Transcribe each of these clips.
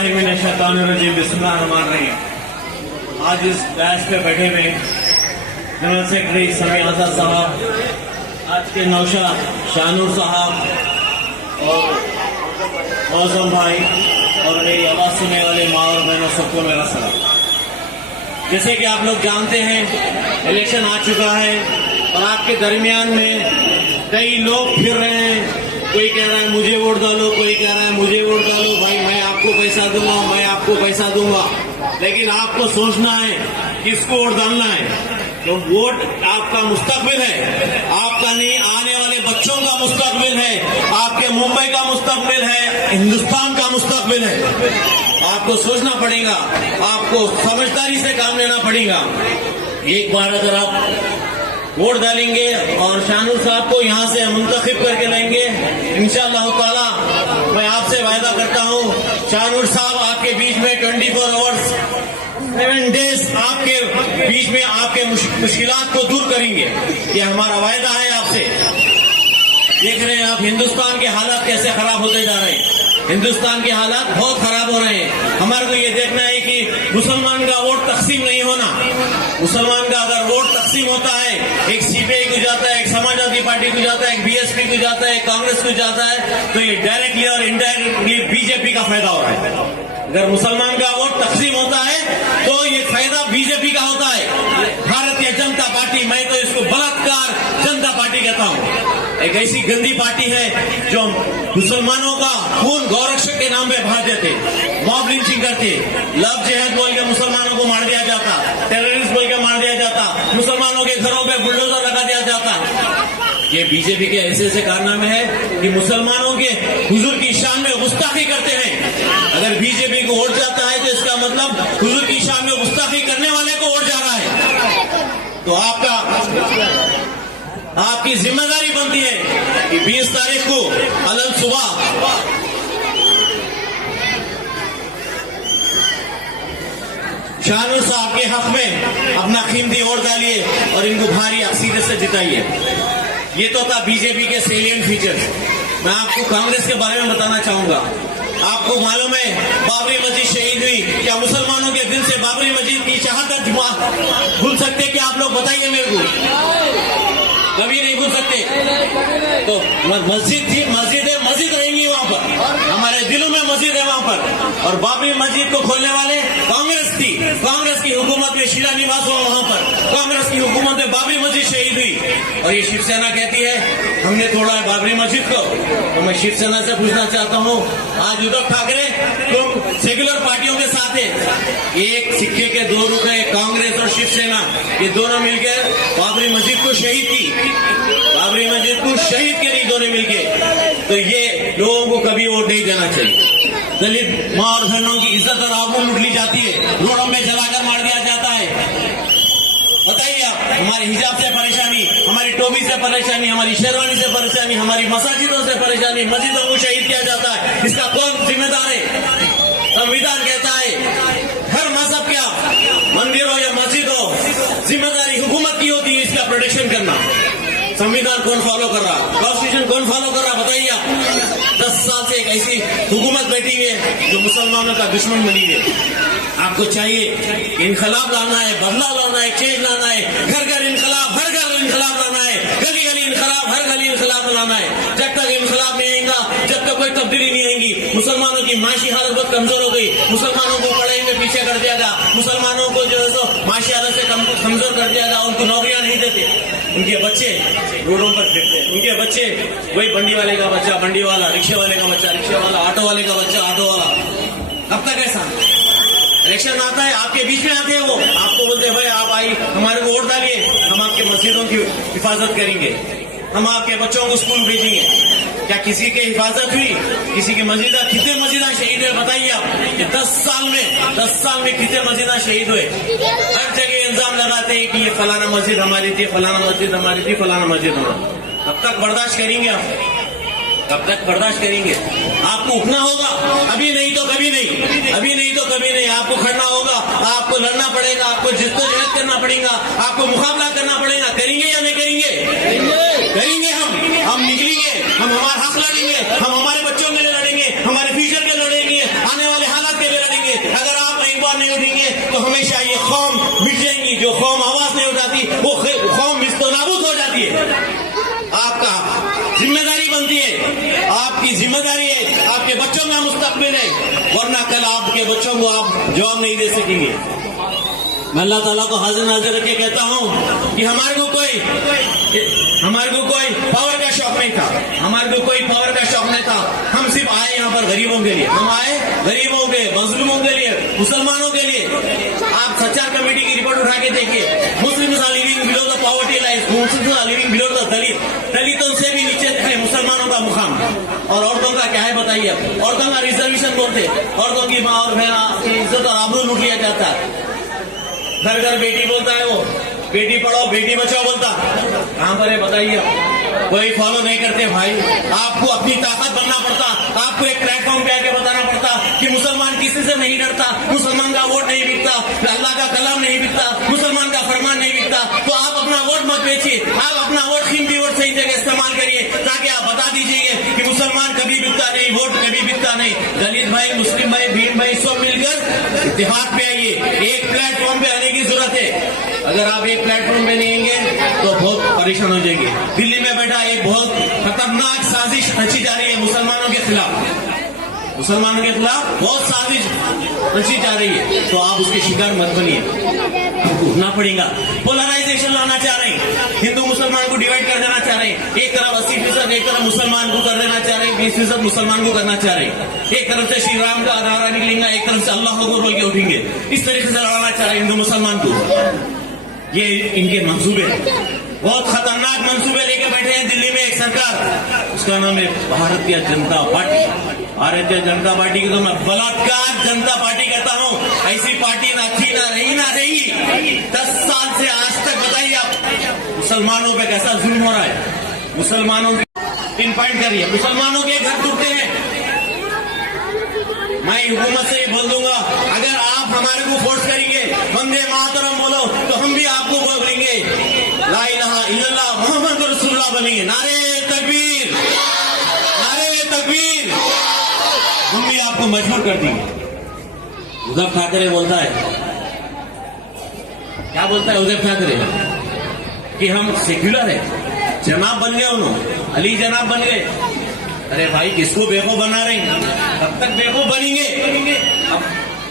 औज़ुबिल्लाहिमिनश्शैतानिर्रजीम बिस्मिल्लाहिर्रहमानिर्रहीम। आज इस बैच पे बैठे हुए जनरल सेक्रेटरी समीर आजाद साहब, आज के नौशाद शाहनूर साहब और मौसम भाई और मेरी आवाज़ सुनने वाले माँ और बहनों सबको मेरा सलाम। जैसे कि आप लोग जानते हैं, इलेक्शन आ चुका है और आपके दरमियान में कई लोग फिर रहे हैं। कोई कह रहा है मुझे वोट डालो, कोई कह रहा है मुझे वोट डालो, भाई मैं आपको पैसा दूंगा, मैं आपको पैसा दूंगा। लेकिन आपको सोचना है किसको वोट डालना है। तो वोट आपका मुस्तकबिल है, आपका नहीं, आने वाले बच्चों का मुस्तकबिल है, आपके मुंबई का मुस्तकबिल है, हिंदुस्तान का मुस्तकबिल है। आपको सोचना पड़ेगा, आपको समझदारी से काम लेना पड़ेगा। एक बार अगर आप वोट डालेंगे और शाहनूर साहब को यहाँ से मुंतखब करके लेंगे, इंशाअल्लाह ताला मैं आपसे वायदा करता हूँ, शाहनूर साहब आपके बीच में 24 आवर्स 7 डेज आपके बीच में आपके मुश्किलात को दूर करेंगे। ये हमारा वायदा है आपसे। देख रहे हैं आप हिंदुस्तान के हालात कैसे खराब होते जा रहे हैं। हिंदुस्तान के हालात बहुत खराब हो रहे हैं। हमारे को ये देखना है कि मुसलमान का वोट तकसीम नहीं होना। मुसलमान का अगर वोट तकसीम होता है, एक सीपीआई को जाता है, एक समाजवादी पार्टी को जाता है, एक बीएसपी को जाता है, एक कांग्रेस को जाता है, तो ये डायरेक्टली और इनडायरेक्टली बीजेपी का फायदा हो रहा है। अगर मुसलमान का वोट तकसीम होता है तो ये फायदा बीजेपी का होता है। भारतीय जनता पार्टी, मैं तो इसको बलात्कार जनता पार्टी कहता हूँ। एक ऐसी गंदी पार्टी है जो मुसलमानों का खून गौरक्षक के नाम पे बहा देते, मॉब लिंचिंग करते, लव जिहाद बोल के मुसलमानों को मार दिया जाता, टेररिस्ट बोल के मार दिया जाता, मुसलमानों के घरों पे बुलडोजर लगा दिया जाता। ये बीजेपी के ऐसे ऐसे कारनामे हैं कि मुसलमानों के हुजूर की शान में गुस्ताखी करते हैं। अगर बीजेपी को वोट जाता है तो इसका मतलब हुजूर की शान में गुस्ताखी करने वाले को वोट जा रहा है। तो आपकी जिम्मेदारी बनती है कि 20 तारीख को अलग सुबह शाहनूर साहब के हक में अपना कीमती वोट डालिए और इनको भारी अक्सरियत से जिताइए। ये तो था बीजेपी के सेलिएंट फीचर्स। मैं आपको कांग्रेस के बारे में बताना चाहूंगा। आपको मालूम है बाबरी मस्जिद शहीद हुई, क्या मुसलमानों के दिल से बाबरी मस्जिद की शहादत भूल सकते क्या आप लोग? बताइए मेरे को। कभी नहीं भूल सकते। तो मस्जिद थी, मस्जिद है, मस्जिद रहेंगी वहां पर, हमारे दिलों में मस्जिद है वहां पर। और बाबरी मस्जिद को खोलने वाले कांग्रेस थी। कांग्रेस की हुकूमत में शिलान्यास हुआ वहां पर, कांग्रेस की हुकूमत में बाबरी मस्जिद शहीद हुई। और ये शिवसेना कहती है हमने तोड़ा है बाबरी मस्जिद को। तो मैं शिवसेना से पूछना चाहता हूँ, आज उद्धव ठाकरे तुम सेक्युलर पार्टियों के साथ है, एक सिक्के के दो रुख है, कांग्रेस और शिवसेना, ये दोनों मिलकर बाबरी मस्जिद को शहीद की, बाबरी मस्जिद को शहीद के नहीं दोनों मिलके। तो ये लोगों को कभी वोट नहीं देना चाहिए। दलित माँ और बहनों की इज्जत और आबरू लूट ली जाती है, रोडों में जलाकर मार दिया जाता है। बताइए आप, हमारे हिजाब से परेशानी, हमारी टोपी से परेशानी, हमारी शेरवानी से परेशानी, हमारी मसाजिदों से परेशानी, मस्जिदों को शहीद किया जाता है। इसका कौन जिम्मेदार है? संविधान कहता है हर मजहब का मंदिर हो या मस्जिद हो, जिम्मेदारी हुकूमत की होती है इसका प्रोटेक्शन करना। संविधान कौन फॉलो कर रहा, कॉन्स्टिट्यूशन कौन फॉलो कर रहा? बताइए आप। 10 साल से एक ऐसी हुकूमत बैठी हुई है जो मुसलमानों का दुश्मन बनी है। आपको चाहिए इनकलाब लाना है, बदलाव लाना है, चेंज लाना है, घर घर इनकलाब, हर घर इनकलाब लाना है, गली गली इनकलाब, हर गली इनकलाब लाना है। जब तक इनकलाब नहीं आएगा, जब तक कोई तब्दीली नहीं आएगी, मुसलमानों की माशी हालत बहुत कमजोर हो गई, मुसलमानों को पढ़ाई में पीछे कर दिया गया, मुसलमानों को जो है सो माशी हालत से कमजोर कर दिया गया, उनको नौकरियां नहीं देते, उनके बच्चे रोडों पर फिरते, उनके बच्चे वही बंडी वाले का बच्चा बंडी वाला, रिक्शे वाले का बच्चा रिक्शे वाला, ऑटो वाले का बच्चा ऑटो वाला। कब तक ऐसा? इलेक्शन आता है, आपके बीच में आते हैं वो, आपको बोलते हैं भाई आप आई हमारे को वोट डालिए, हम आपके मस्जिदों की हिफाजत करेंगे, हम आपके बच्चों को स्कूल भेजेंगे। क्या किसी की हिफाजत हुई? किसी की मस्जिदा, कितने मस्जिदा शहीद है? बताइए आप। 10 साल में कितने मस्जिदा शहीद हुए? हर जगह इल्जाम लगाते हैं कि ये फलाना मस्जिद हमारी थी, फलाना मस्जिद हमारी थी, फलाना मस्जिद हमारी। कब तक बर्दाश्त करेंगे आप? कब तक बर्दाश्त करेंगे? आपको उठना होगा, अभी नहीं तो कभी नहीं, अभी नहीं तो कभी नहीं। आपको खड़ना होगा, आपको लड़ना पड़ेगा, आपको जिद्दोजहद करना पड़ेगा, आपको मुकाबला करना पड़ेगा। करेंगे या नहीं करेंगे? करेंगे। हम निकलेंगे, हम हमारा हक लड़ेंगे, हम हमारे बच्चों के लिए लड़ेंगे, हमारे फ्यूचर के लड़ेंगे, आने वाले हालात के लिए जिम्मेदारी है, आपके बच्चों का मुस्तकबिल है, वरना कल आपके बच्चों को आप जवाब नहीं दे सकेंगे। मैं अल्लाह ताला को हाजिर नाजिर रख के कहता हूं कि हमारे को कोई पावर का शौक नहीं था, हमारे को कोई पावर का शौक नहीं था। हम सिर्फ आए यहाँ पर गरीबों के लिए, हम आए गरीबों के, मजलूमों के लिए, मुसलमानों के लिए। आप सच्चार कमेटी की रिपोर्ट उठा के देखिए, Muslims are living below the poverty line, Muslims are living below the Dalit, दलितों से भी नीचे है मुसलमानों का मुकाम। और औरतों का क्या है बताइए, औरतों का रिजर्वेशन बोलते, औरतों की माँ और बहन की इज्जत और आबरू लूट लिया जाता है। घर घर बेटी बोलता है, वो बेटी पढ़ाओ बेटी बचाओ बोलता, कहां पर है बताइए? कोई फॉलो नहीं करते भाई। आपको अपनी ताकत बनना पड़ता, आपको एक प्लेटफॉर्म पे आके बताना पड़ता कि मुसलमान किसी से नहीं डरता, मुसलमान का वोट नहीं बिकता, अल्लाह का कलाम नहीं बिकता, मुसलमान का फरमान नहीं बिकता। तो आप अपना वोट मत बेचिए, आप अपना वोट कीमती वोट सही जगह इस्तेमाल करिए, ताकि आप बता दीजिए कि मुसलमान कभी बिकता नहीं, वोट कभी बिकता नहीं। दलित भाई, मुस्लिम भाई, भीम भाई सब मिलकर इत्तेफाक पे आइए, एक प्लेटफॉर्म पे आने की जरूरत है। अगर आप एक प्लेटफॉर्म पे नहीं आएंगे तो बहुत परेशान हो जाएंगे। दिल्ली में बैठा एक बहुत खतरनाक साजिश रची जा रही है मुसलमानों के खिलाफ, मुसलमानों के खिलाफ बहुत साजिश रची जा रही है, तो आप उसके शिकार मत बनिए, आपको उठना पड़ेगा। पोलराइजेशन लाना चाह रहे हैं, हिंदू मुसलमान को डिवाइड कर देना चाह रहे हैं, एक तरफ 80%, एक तरफ मुसलमान को कर देना चाह रहे हैं, 20% मुसलमान को करना चाह रहे हैं। एक तरफ से श्री राम का नारा निकलेगा, एक तरफ से अल्लाह को बोल के उठेंगे, इस तरीके से लड़ाना चाह रहे हैं हिंदू मुसलमान को। ये इनके मंसूबे, बहुत खतरनाक मंसूबे लेके बैठे हैं दिल्ली में एक सरकार, उसका नाम है भारतीय जनता पार्टी। भारतीय जनता पार्टी की तो मैं बलात्कार जनता पार्टी कहता हूं। ऐसी पार्टी ना थी, ना रही 10 साल से आज तक। बताइए आप मुसलमानों पे कैसा जुल्म हो रहा है, मुसलमानों पिन पॉइंट करिए, मुसलमानों के घर टूटते हैं। मैं हुकूमत से ये बोल दूंगा, अगर आप हमारे को फोर्स करेंगे वंदे मातरम बोलो, तो हम भी आपको बोलेंगे ला इलाहा इल्लल्लाह मोहम्मद रसूलुल्लाह बोलेंगे, नारे तकबीर, नारे तकबीर। हम भी आपको मजबूर कर देंगे। उद्धव ठाकरे बोलता है, क्या बोलता है उद्धव ठाकरे, कि हम सेक्युलर है, जनाब बन गए, उन्होंने अली जनाब बन गए। अरे भाई किसको बेवकूफ बना रहे हैं, तब तक बेवकूफ बनेंगे। अब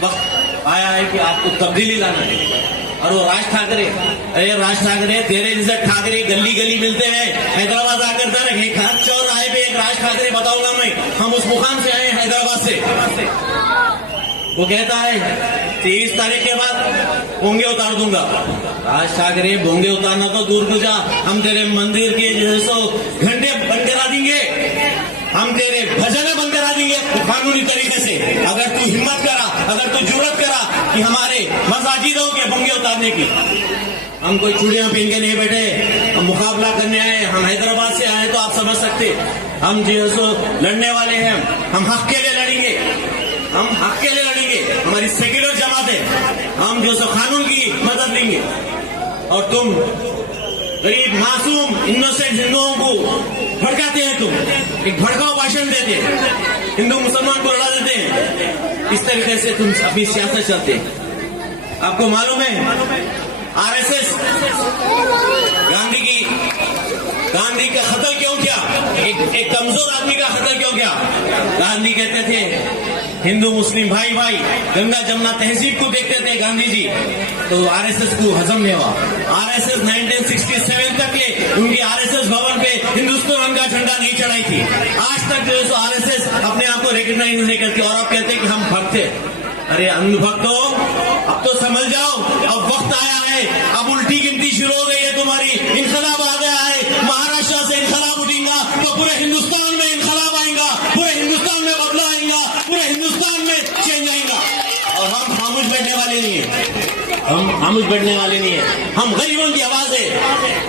वक्त आया है कि आपको तब्दीली लाना है। और वो राज ठाकरे, अरे राज ठाकरे तेरे जैसे ठाकरे गली गली मिलते हैं, हैदराबाद आकर था, चौराहे पे एक राज ठाकरे बताऊंगा मैं, हम उस मुकाम से आए हैदराबाद से। वो कहता है 23 तारीख के बाद बोंगे उतार दूंगा। राज ठाकरे बोंगे उतारना तो दूर को जा, हम तेरे मंदिर के जैसो घंटे बंद करा देंगे, हम तेरे भजन बंद करा देंगे कानूनी तरीके से। अगर तू हिम्मत करा, अगर तू जुर्रत करा कि हमारे मसाजिदों के बोंगे उतारने की। हम कोई चूड़ियां पहन के नहीं बैठे, हम मुकाबला करने आए, हम हैदराबाद से आए, तो आप समझ सकते हम जो सो लड़ने वाले हैं, हम हक के लिए लड़ेंगे, हम हक के लिए लड़ेंगे। हमारी सेक्युलर जमात है, हम जो सो कानून की मदद लेंगे। और तुम गरीब मासूम इनोसेंट हिंदुओं को भड़काते हैं, तुम एक भड़काऊ भाषण देते हैं, हिंदू मुसलमान को लड़ा देते हैं, इस तरीके से तुम अपनी सियासत चलते हैं। आपको मालूम है आरएसएस गांधी का कत्ल क्यों किया, एक कमजोर आदमी का कत्ल क्यों किया? गांधी कहते थे हिंदू मुस्लिम भाई भाई, गंगा जमुना तहजीब को देखते थे गांधी जी, तो आरएसएस को हजम नहीं हुआ। आरएसएस 1967 तक के उनकी आरएसएस भवन पे हिंदुस्तान का झंडा नहीं चढ़ाई थी। आज तक जो है सो आरएसएस अपने आप को रिकॉग्नाइज नहीं करती, और आप कहते हैं कि हम भक्त हैं। अरे अंधभक्तों, अब तो समझ जाओ, अब वक्त आया है, अब उल्टी गिनती शुरू हो गई है तुम्हारी, इनकलाब आ गया है। महाराष्ट्र से इनकलाब उठेगा तो पूरे हिंदुस्तान में इनकलाब आएगा, पूरे हिंदुस्तान में बदलाव आएगा, पूरे हिंदुस्तान में चेंज आएगा। और हम खामोश बैठने वाले नहीं है, हम खामोश बैठने वाले नहीं है। हम गरीबों की आवाज है,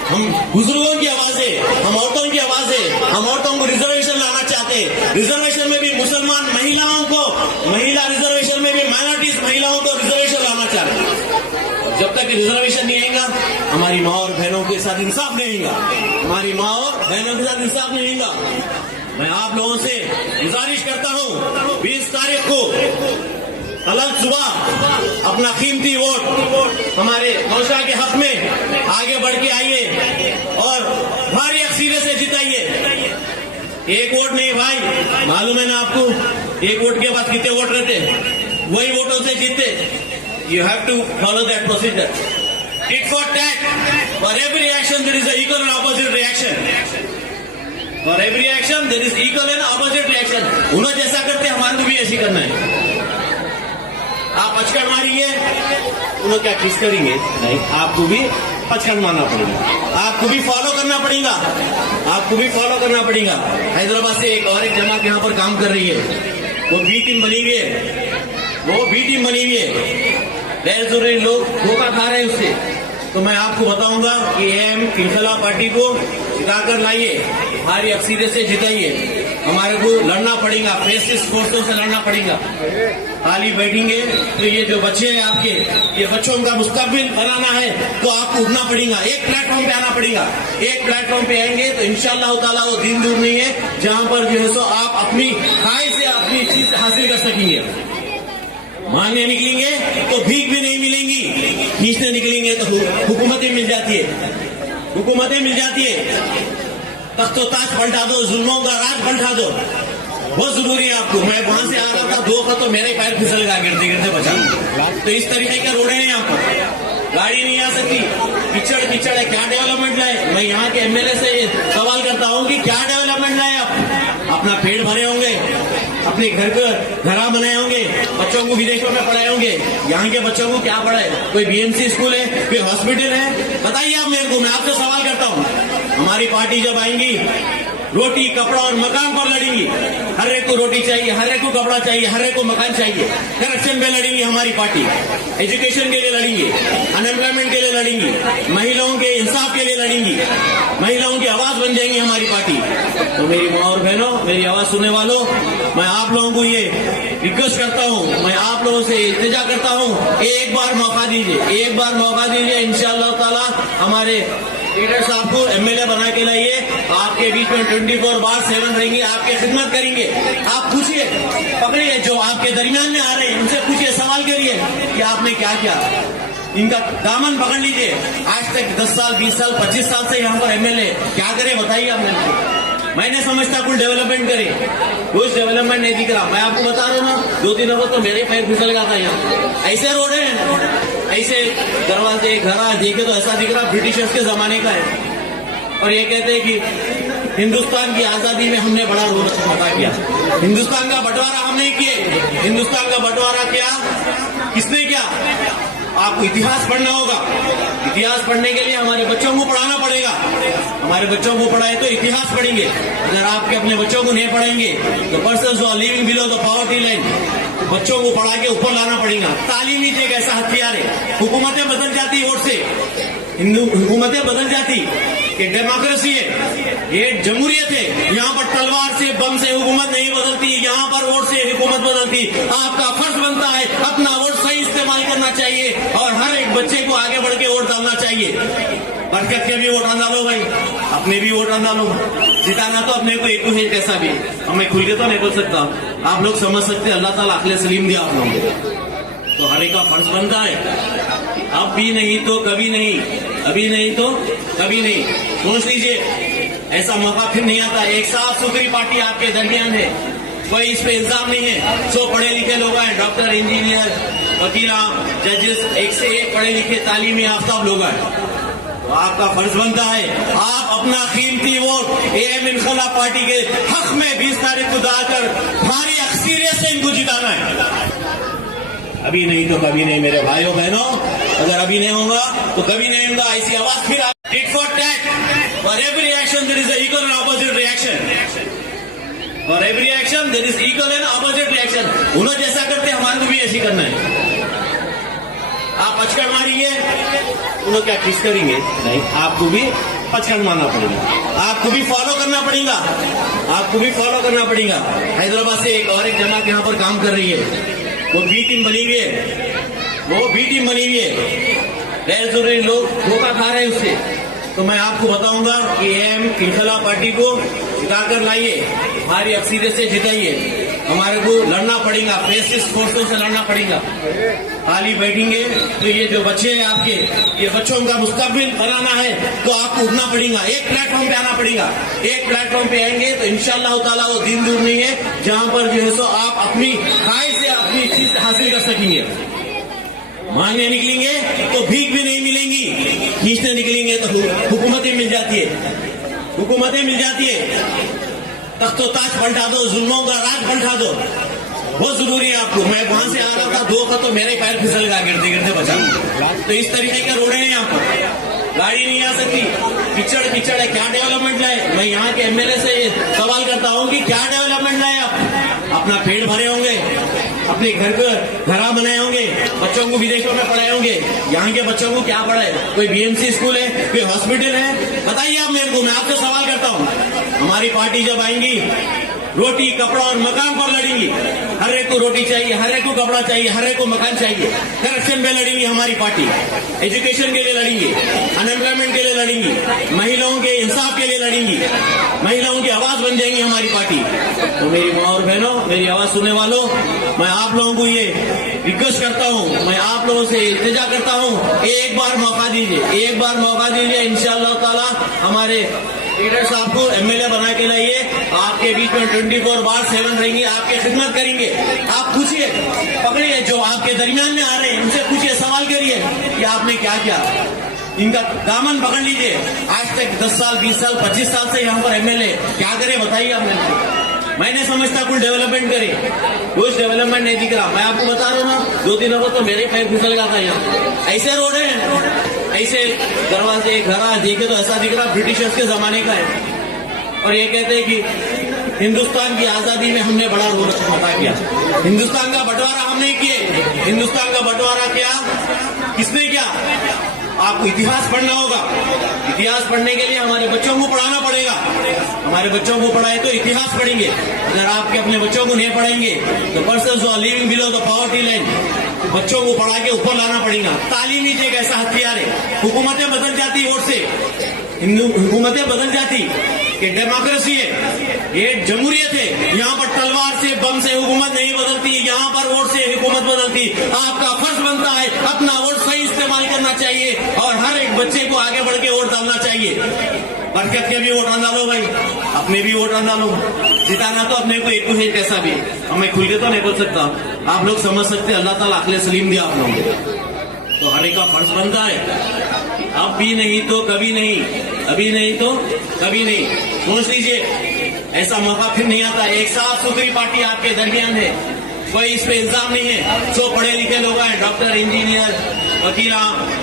हम बुजुर्गों की आवाज है, हम औरतों की आवाज है। हम औरतों को रिजर्वेशन लाना चाहते हैं, रिजर्वेशन में भी मुसलमान महिलाओं को, महिला रिजर्वेशन में भी माइनॉरिटीज महिलाओं को रिजर्वेशन लाना चाह रहे हैं। जब तक रिजर्वेशन नहीं आएगा, हमारी माँ और बहनों के साथ इंसाफ नहीं होगा, हमारी माँ और बहनों के साथ इंसाफ नहीं होगा। मैं आप लोगों से गुजारिश करता हूँ, 20 तारीख को कल सुबह अपना कीमती वोट हमारे नौशा के हक में आगे बढ़ के आइए और भारी अक्सरियत से जिताइए। एक वोट नहीं भाई, मालूम है ना आपको, एक वोट के बाद कितने वोट रहते, वही वोटों से जीतते। You have to follow that procedure. Tit for tat, for every action there is a equal and opposite reaction. For every action there is equal and opposite reaction. उन्होंने जैसा करते हमारे को भी ऐसे करना है। आप पचकड़ मारेंगे, उन्होंने क्या किस करेंगे, नहीं, आपको भी पचकड़ मारना पड़ेगा, आपको भी फॉलो करना पड़ेगा, आपको भी फॉलो करना पड़ेगा। हैदराबाद से एक जमात यहाँ पर काम कर रही है, वो बी टीम बनी हुई है, वो बी टीम बनी हुई है। गैर जरूरी लोग धोखा खा रहे हैं उससे। तो मैं आपको बताऊंगा कि एम इनकलाब पार्टी को जिताकर लाइए, हमारी अक्सरियत से जिताइए। हमारे को लड़ना पड़ेगा, फेसिस्ट फोर्सों से लड़ना पड़ेगा। खाली बैठेंगे तो ये जो बच्चे हैं आपके, ये बच्चों का मुस्तकबिल बनाना है तो आपको उठना पड़ेगा, एक प्लेटफॉर्म पे आना पड़ेगा। एक प्लेटफॉर्म पे आएंगे तो इंशाअल्लाह ताला वो दिन दूर नहीं है जहां पर जो है सो आप अपनी ख्वाहिश से अपनी चीज हासिल कर सकेंगे। मांगने निकलेंगे तो भीख भी नहीं मिलेंगी, खींचने निकलेंगे तो हुकूमतें मिल जाती है, हुकूमतें मिल जाती है। तख्तो ताज पलटा दो, जुल्मों का राज पलटा दो, बहुत जरूरी है आपको। मैं वहां से आ रहा था, दो का तो मेरे पैर फिसल गया गिरते गिरते बचा। तो इस तरीके के रोड है यहाँ पर, गाड़ी नहीं आ सकती, कीचड़ कीचड़ है। क्या डेवलपमेंट लाए? मैं यहाँ के एमएलए से सवाल करता हूँ कि क्या डेवलपमेंट लाए आप? अपना पेट भरे होंगे, अपने घरा बनाए होंगे, बच्चों को विदेशों में पढ़ाए होंगे, यहाँ के बच्चों को क्या पढ़ाए? कोई बीएमसी स्कूल है, कोई हॉस्पिटल है? बताइए आप मेरे को, मैं आपसे सवाल करता हूँ। हमारी पार्टी जब आएंगी, रोटी कपड़ा और मकान पर लड़ेंगी। हर एक को रोटी चाहिए, हर एक को कपड़ा चाहिए, हर एक को मकान चाहिए। करप्शन पे लड़ेंगी हमारी पार्टी, एजुकेशन के लिए लड़ेंगी, अनएम्प्लॉयमेंट के लिए लड़ेंगी, महिलाओं के इंसाफ के लिए लड़ेंगी, महिलाओं की आवाज बन जाएंगी हमारी पार्टी। तो मेरी माँ और बहनों, मेरी आवाज सुनने वालों, मैं आप लोगों को ये रिक्वेस्ट करता हूँ, मैं आप लोगों से इल्तिजा करता हूँ, एक बार मौका दीजिए, एक बार मौका दीजिए। इंशाअल्लाह ताला हमारे लीडर साहब को एमएलए बना के लाइए, आपके बीच में 24/7 रहेंगे, आपकी खिदमत करेंगे। आप पूछिए, पकड़िए जो आपके दरमियान में आ रहे हैं, उनसे पूछिए, सवाल करिए कि आपने क्या किया। इनका दामन पकड़ लीजिए। आज तक 10 साल 20 साल 25 साल से यहाँ पर एमएलए क्या करे बताइए आपने? मैंने समझता कुल डेवलपमेंट करे, कुछ डेवलपमेंट नहीं दिख रहा। मैं आपको बता रहा हूँ ना, 2 दिन तो मेरे पैर फिसल गया था यहाँ। ऐसे रोड है, ऐसे दरवाजे घरा देखे तो ऐसा दिख रहा ब्रिटिशर्स के जमाने का है। और ये कहते हैं कि हिंदुस्तान की आजादी में हमने बड़ा रोल अदा किया। हिंदुस्तान का बंटवारा हमने किए, हिंदुस्तान का बंटवारा किया किसने किया? आपको इतिहास पढ़ना होगा। इतिहास पढ़ने के लिए हमारे बच्चों को पढ़ाना पड़ेगा। हमारे बच्चों को पढ़ाए तो इतिहास पढ़ेंगे। अगर आपके अपने बच्चों को नहीं पढ़ाएंगे तो persons who are living below the poverty line, बच्चों को पढ़ा के ऊपर लाना पड़ेगा। तालीम ही एक ऐसा हथियार है। हुकूमतें बदल जाती वोट से, हुकूमतें बदल जाती, कि डेमोक्रेसी है, ये जमहूरियत है। यहाँ पर तलवार से बम से हुकूमत नहीं बदलती, यहाँ पर वोट से हुकूमत बदलती। आपका फर्ज बनता है अपना वोट सही इस्तेमाल करना चाहिए और हर एक बच्चे को आगे बढ़ के वोट डालना चाहिए। बरकत के भी वोट डालो भाई, अपने भी वोट डालो। जिताना तो अपने को एक है, कैसा भी मैं खुल के तो नहीं बोल सकता, आप लोग समझ सकते। अल्लाह ताला अक्ल सलीम दिया आप लोगों को, तो हर एक का फर्ज बनता है। अब भी नहीं तो कभी नहीं, अभी नहीं तो कभी नहीं। सोच लीजिए, ऐसा मौका फिर नहीं आता। एक साफ सुथरी पार्टी आपके दरमियान है, कोई इस पे इल्जाम नहीं है। सो पढ़े लिखे लोग हैं, डॉक्टर, इंजीनियर, वकील, जजेस, एक से एक पढ़े लिखे तालीमी याफ्ता लोग हैं। तो आपका फर्ज बनता है आप अपना कीमती वोट एम इनकलाब पार्टी के हक में 20 तारीख को डालकर भारी अक्सरियत से इनको जिताना है। अभी नहीं तो कभी नहीं मेरे भाइयों बहनों, अगर अभी नहीं होगा तो कभी नहीं होगा। ऐसी आवाज फिर tit for tat, for every action there is a equal and opposite reaction. For every action there is equal and opposite reaction. उन्होंने जैसा करते हमारे को भी ऐसे करना है। आप पचकड़ मारेंगे, उन्होंने क्या किस करेंगे, नहीं, आपको भी पचकड़ मारना पड़ेगा, आपको भी फॉलो करना पड़ेगा, आपको भी फॉलो करना पड़ेगा। हैदराबाद से एक जमात यहाँ पर काम कर रही है, वो बी टीम बनी हुई है, वो बी टीम बनी हुई है। गैर जरूरी लोग धोखा खा रहे हैं उससे। तो मैं आपको बताऊंगा कि एम इनकलाब पार्टी को जिताकर लाइए, हमारी अक्सरियत से जिताइए। हमारे को लड़ना पड़ेगा, फेसिस्ट फोर्सों से लड़ना पड़ेगा। खाली बैठेंगे तो ये जो बच्चे हैं आपके, ये बच्चों का मुस्तकबिल बनाना है तो आपको उठना पड़ेगा, एक प्लेटफॉर्म पे आना पड़ेगा। एक प्लेटफॉर्म पे आएंगे तो इंशाअल्लाह ताला वो दिन दूर नहीं है जहां पर जो है सो आप अपनी ख्वाहिश से अपनी चीज हासिल कर सकेंगे। मांगने निकलेंगे तो भीख भी नहीं मिलेंगी, खींचने निकलेंगे तो हुकूमतें मिल जाती है, हुकूमतें मिल जाती है। तख्तो ताज पलटा दो, जुल्मों का राज पलटा दो, बहुत जरूरी है आपको। मैं वहां से आ रहा था, दो का तो मेरे पैर फिसल गया गिरते गिरते बचा। तो इस तरीके के रोड है यहाँ पर, गाड़ी नहीं आ सकती, कीचड़ कीचड़ है। क्या डेवलपमेंट लाए? मैं यहाँ के एमएलए से सवाल करता हूँ कि क्या डेवलपमेंट लाए आप? अपना पेट भरे होंगे, अपने घर को घरा बनाए होंगे, बच्चों को विदेशों में पढ़ाए होंगे। यहाँ के बच्चों को क्या पढ़ाए? कोई बीएमसी स्कूल है, कोई हॉस्पिटल है? बताइए आप मेरे को, मैं आपसे सवाल करता हूँ। हमारी पार्टी जब आएंगी, रोटी कपड़ा और मकान पर लड़ेंगी। हर एक को रोटी चाहिए, हर एक को कपड़ा चाहिए, हर एक को मकान चाहिए। करप्शन पे लड़ेंगी हमारी पार्टी, एजुकेशन के लिए लड़ेंगी, अनएम्प्लॉयमेंट के लिए लड़ेंगी, महिलाओं के इंसाफ के लिए लड़ेंगी, महिलाओं की आवाज बन जाएंगी हमारी पार्टी। तो मेरी माँ और बहनों, मेरी आवाज सुनने वालों, मैं आप लोगों को ये रिक्वेस्ट करता हूँ, मैं आप लोगों से इल्तिजा करता हूँ, एक बार मौका दीजिए, एक बार मौका दीजिए। इंशाअल्लाह ताला हमारे लीडर साहब को एमएलए बना के लाइए, आपके बीच में 24/7 रहेंगे, आपकी खिदमत करेंगे। आप पूछिए, पकड़िए जो आपके दरमियान में आ रहे हैं, उनसे पूछिए, सवाल करिए कि आपने क्या किया। इनका दामन पकड़ लीजिए। आज तक 10 साल, 20 साल, 25 साल से यहाँ पर एमएलए क्या करे बताइए आप मेरे को। मैं नहीं समझता कुछ डेवलपमेंट करे, कुछ डेवलपमेंट नहीं दिख रहा। मैं आपको बता रहा हूँ ना, 2 दिनों को तो मेरे पैर फिसल गया था यहाँ। ऐसे रोड है, ऐसे दरवाजे घरा देखे तो ऐसा दिख रहा ब्रिटिशर्स के जमाने का है। और ये कहते हैं कि हिंदुस्तान की आजादी में हमने बड़ा रोल अदा किया। हिंदुस्तान का बंटवारा हम नहीं किए, हिंदुस्तान का बंटवारा किया किसने किया? आपको इतिहास पढ़ना होगा। इतिहास पढ़ने के लिए हमारे बच्चों को पढ़ाना पड़ेगा। हमारे बच्चों को पढ़ाए तो इतिहास पढ़ेंगे। अगर आपके अपने बच्चों को नहीं पढ़ाएंगे तो persons are living below the poverty line, बच्चों को पढ़ा के ऊपर लाना पड़ेगा। तालीम ही एक ऐसा हथियार है। हुकूमतें बदल जाती वोट से, हुकूमतें बदल जाती, कि डेमोक्रेसी है, ये जमहूरियत है। यहाँ पर तलवार से, बम से हुकूमत नहीं बदलती, यहाँ पर वोट से हुकूमत बदलती। आपका फर्ज बनता है अपना वोट सही इस्तेमाल करना चाहिए और हर एक बच्चे को आगे बढ़ के वोट डालना चाहिए। बरकत के भी वोट डालो भाई, अपने भी वोट डालो। जिताना तो अपने को एक को है, कैसा भी। अब मैं खुल के तो नहीं बोल सकता, आप लोग समझ सकते। अल्लाह ताला अक्ल सलीम दिया आप लोगों को, तो हर एक का फर्ज बनता है। अब भी नहीं तो कभी नहीं, अभी नहीं तो कभी नहीं। सोच लीजिए, ऐसा मौका फिर नहीं आता। एक साफ सुथरी पार्टी आपके दरमियान है, कोई इस पे इल्जाम नहीं है। सो पढ़े लिखे लोग हैं, डॉक्टर, इंजीनियर, वकील,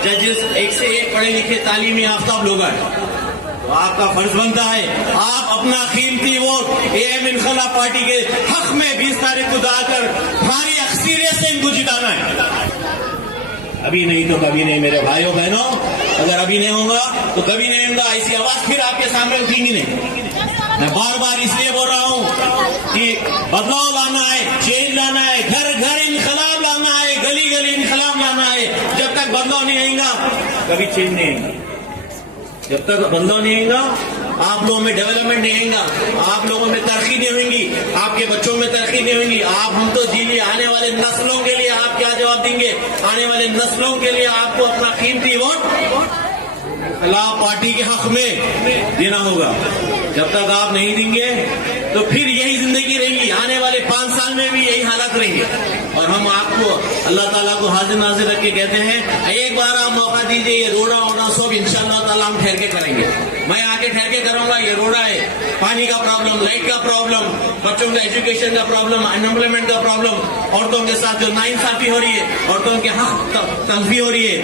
जजेस, एक से एक पढ़े लिखे तालीमी याफ्ता लोग हैं। तो आपका फर्ज बनता है आप अपना कीमती वोट एएम इनकलाब पार्टी के हक में 20 तारीख को डालकर भारी अक्सरियत से इनको जिताना है। अभी नहीं तो कभी नहीं मेरे भाइयों बहनों, अगर अभी नहीं होगा तो कभी नहीं होगा। ऐसी आवाज फिर आपके सामने उठेंगी नहीं। मैं बार बार इसलिए बोल रहा हूं कि बदलाव लाना है, चेंज लाना है, घर घर इनकलाब लाना है, गली गली इनकलाब लाना है। जब तक बदलाव नहीं आएगा कभी चेंज नहीं आएगा। जब तक बदलाव नहीं आएगा, आप लोगों में डेवलपमेंट नहीं आएगा, आप लोगों में तरक्की नहीं होगी, आपके बच्चों में तरक्की नहीं होगी। आप हम तो जी, आने वाले नस्लों के लिए आप क्या जवाब देंगे? आने वाले नस्लों के लिए आपको अपना कीमती वोट इनकलाब पार्टी के हक में देना होगा। जब तक आप नहीं देंगे तो फिर यही जिंदगी रहेगी। आने वाले 5 साल में भी यही हालत रहेंगे। और हम आपको अल्लाह ताला को हाजिर नाजिर रख के कहते हैं, एक बार आप मौका दीजिए। ये रोड़ा वोड़ा सब इंशाअल्लाह ताला हम ठहर के करेंगे। मैं आके ठहर के करूंगा। ये रोड़ा है, पानी का प्रॉब्लम, लाइट का प्रॉब्लम, बच्चों का एजुकेशन का प्रॉब्लम, अनएम्प्लॉयमेंट का प्रॉब्लम, औरतों के साथ जो नाइंसाफी हो रही है, औरतों के हक तलफी हो रही है,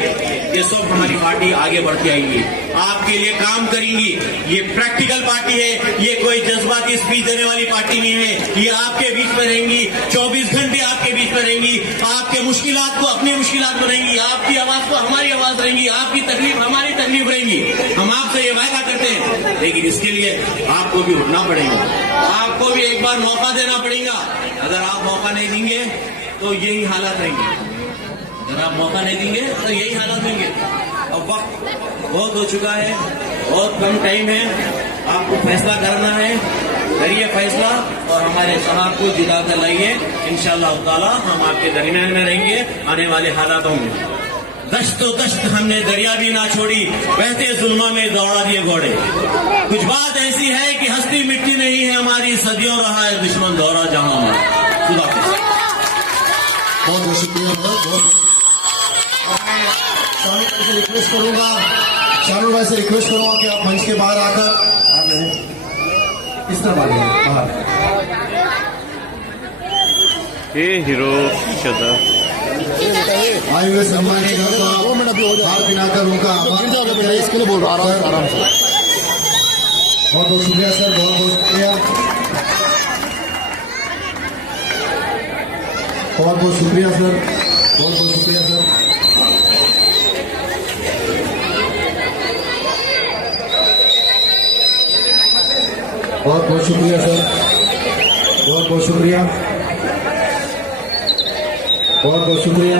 ये सब हमारी पार्टी आगे बढ़ती आएगी, आपके लिए काम करेंगी। ये प्रैक्टिकल पार्टी है, ये कोई जज्बाती स्पीच देने वाली पार्टी नहीं है। ये आपके बीच में रहेंगी, 24 घंटे आपके बीच में रहेंगी। आपके मुश्किलात को अपनी मुश्किलात में रहेंगी, आपकी आवाज को हमारी आवाज रहेंगी, आपकी तकलीफ हमारी तकलीफ रहेंगी। हम आपसे ये वायदा करते हैं, लेकिन इसके लिए आपको भी उठना पड़ेगा, आपको भी एक बार मौका देना पड़ेगा। अगर आप मौका नहीं देंगे तो यही हालत रहेंगे। अगर आप मौका नहीं देंगे तो यही हालत रहेंगे। अब वक्त बहुत हो चुका है, बहुत कम टाइम है, आपको फैसला करना है। करिए फैसला और हमारे साहब को जिता कर लाइए। इंशाअल्लाह ताला हम आपके दरमियान में रहेंगे आने वाले हालातों में। दश्तो दश्त हमने दरिया भी ना छोड़ी, बहते जुल्मा में दौड़ा दिए घोड़े। कुछ बात ऐसी है कि हस्ती मिट्टी नहीं है हमारी, सदियों रहा है दुश्मन दौरा जहां हमारा। खुदा हाफिज। बहुत बहुत शुक्रिया। बहुत शानू भाई से रिक्वेस्ट करूंगा, शानू भाई से रिक्वेस्ट करूंगा कि आप मंच के बाहर आकर इस तरह बाहर हीरो आए हुए सम्मानित हार दिलाकर उनका इसके लिए बोल रहा हूँ आराम से। बहुत बहुत शुक्रिया सर, बहुत बहुत शुक्रिया, बहुत बहुत शुक्रिया सर, बहुत बहुत शुक्रिया सर। बहुत बहुत शुक्रिया सर, बहुत बहुत शुक्रिया, बहुत बहुत शुक्रिया,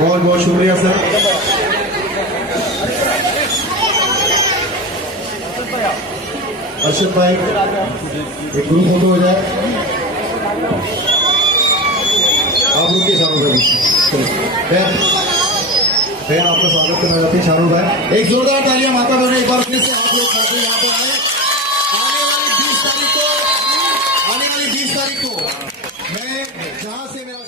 बहुत बहुत शुक्रिया सर। अर्षद भाई एक ग्रुप फोटो हो जाए, आप रुकिए शाहरुख भाई। फिर आपका स्वागत करना चाहते हैं शाहरुख भाई। एक जोरदार तालियां माता बहने एक बार फिर से आप लोग साथ में यहाँ पर आए। आने वाली 20 तारीख को मैं जहां से मेरा